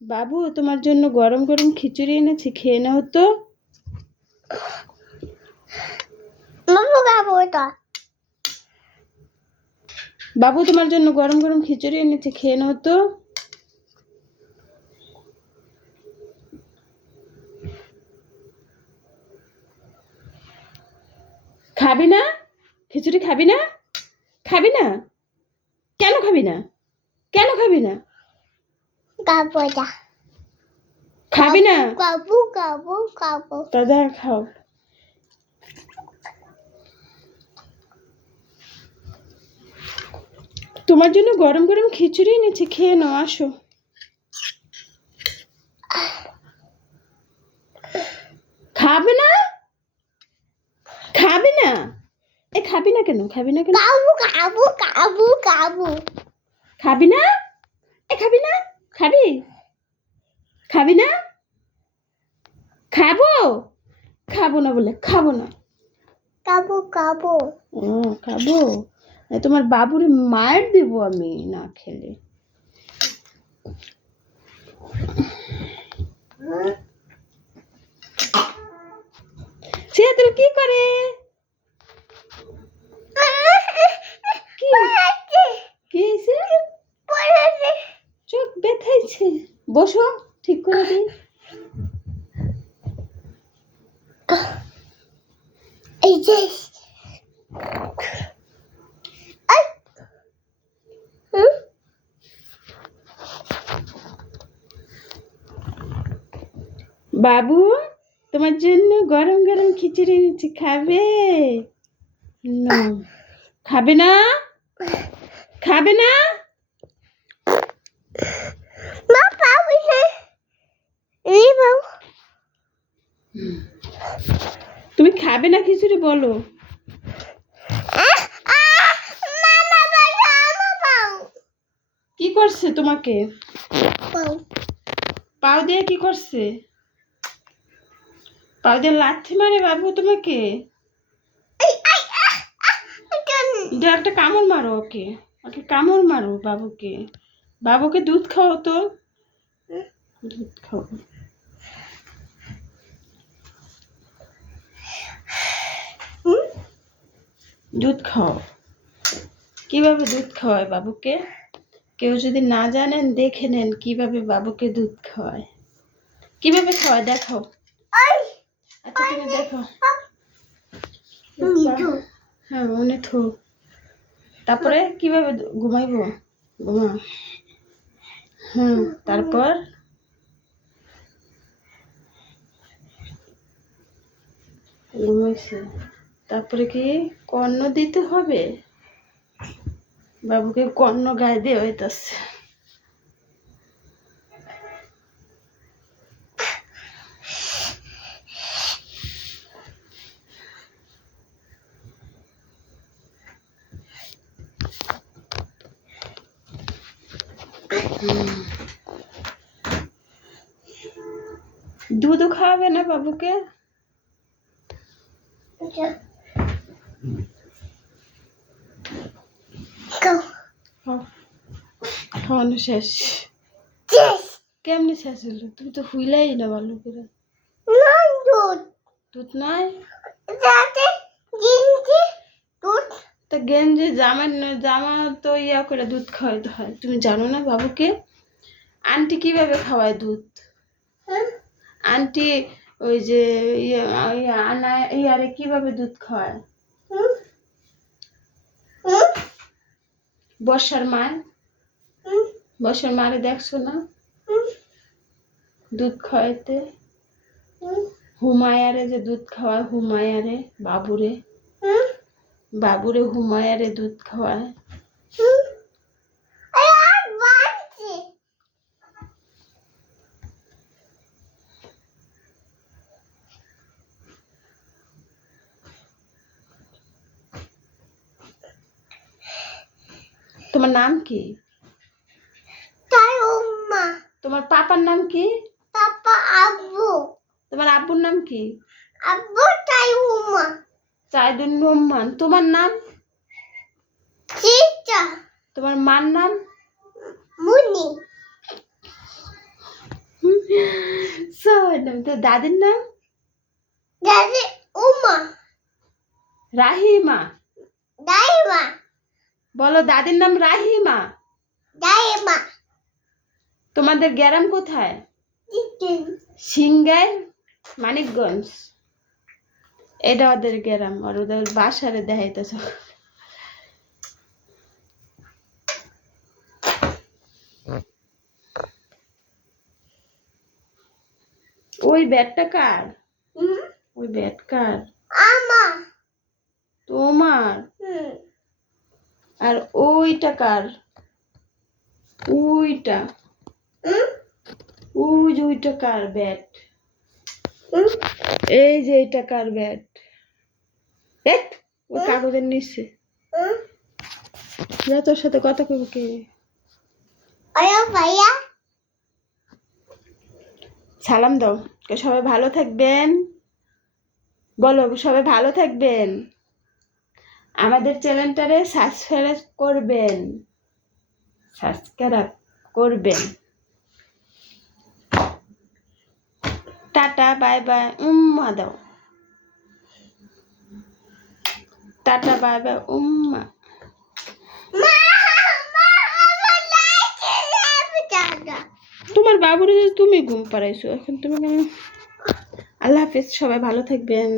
বাবু তোমার জন্য গরম গরম খিচুড়ি এনেছি, খেয়ে নাও তো। বাবু তোমার জন্য গরম গরম খিচুড়ি এনেছি, খেয়ে নাও তো। খাবি না? খিচুড়ি খাবি না? খাবি না? কেন খাবি না? কেন খাবি না? খাবি না? দাদা খাও। তোমার জন্য গরম গরম খিচুড়ি এনেছি, খেয়ে নাও, আসো। খাবে না? খাবি না? খাবি না কেন? খাবি না কেন? খাবি না? খাবি না? খাবি? খাবি না? খাবো? খাবো না বলে খাবো না। ও খাবো। তোমার বাবুরে মায়ের দিব আমি না খেলে। সিয়াতুল কি করে? কি হয়েছে? চোখ ব্যথাইছে। বসো, ঠিক করে দিই। বাবু তোমার জন্য গরম গরম খিচুড়ি এনেছি, খাবে? না খাবে না? খাবে না? তুমি খাবে না খিচুড়ি? বলো। কি করছে তোমাকে? পাও দিয়ে কি করছে? পাও দিয়ে লাথি মারে বাবু তোমাকে? একটা কামড় মারো ওকে, ওকে কামড় মারো বাবুকে। বাবুকে দুধ খাও তো, দুধ খাও। দুধ খাও। কিভাবে দুধ খাওয়ায় বাবুকে? কেউ যদি না জানেন দেখে নেন কিভাবে বাবুকে দুধ খাওয়ায়। কিভাবে খাওয়ায় দেখাও। আচ্ছা তুমি দেখো। হ্যাঁ মনে থো। তারপরে কিভাবে ঘুমাইবো? ঘুমা। তারপর ঘুমাইছে। তারপরে কি কর্ণ দিতে হবে? বাবুকে কর্ণ গায়ে দিয়ে হইতাছে। দুধও খাওয়াবে না বাবুকে? খাওয়ানো শেষ? কেমনি শেষ হলো? তুমি তো হুইলাই না ভালো করে। দুধ নাই? তা গেঞ্জি জামা তো ইয়া করে দুধ খাওয়াইতে হয়, তুমি জানো না বাবুকে? আন্টি কিভাবে খাওয়ায় দুধ? আন্টি ওই যে ইয়ারে কিভাবে দুধ খাওয়ায়? বর্ষার মারে দেখছো না দুধ খাওয়াইতে? হুমায়ারে যে দুধ খাওয়ায়, হুমায়ারে বাবুরে হুমায়ারে দুধ খাওয়ায়। তোমার নাম কি? তোমার পাপার নাম কি? তোমার আব্বুর নাম কি? চাইদুল রহমান। তোমার নাম? তোমার মার নাম? সবার নাম। তো দাদির নাম? দাদি উমা রাহিমা। দাইমা বলো দাদির নাম রাহিমা। দাইমা তোমাদের গ্রাম কোথায়? চিকেন সিংগাই, মানিকগঞ্জ। এটা ওদের গ্রাম, আর ওদের বাসারে দেখাইতেছ। ওই ব্যাটটা কার? ওই ব্যাট কার? আমা তোমার। আর ওইটা কার? ওইটা, ওই যে ওইটা কার ব্যাট? এই যে এটা কার ব্যাট? ওই কাগজের নিচে। যা, তোর সাথে কথা কইব কে? আয়া ভাইয়া সালাম দাও। সবাই ভালো থাকবেন। বলো সবাই ভালো থাকবেন। আমাদের চ্যানেলটারে সাবস্ক্রাইব করবেন, সাবস্ক্রাইব করবেন। টাটা, বাই বাই, উম্মা দাও। টাটা, বাই বাই, উম্মা। তোমার বাবুরে তুমি ঘুম পাড়াইছো, এখন তুমি কেন? আল্লাহ হাফেজ, সবাই ভালো থাকবেন।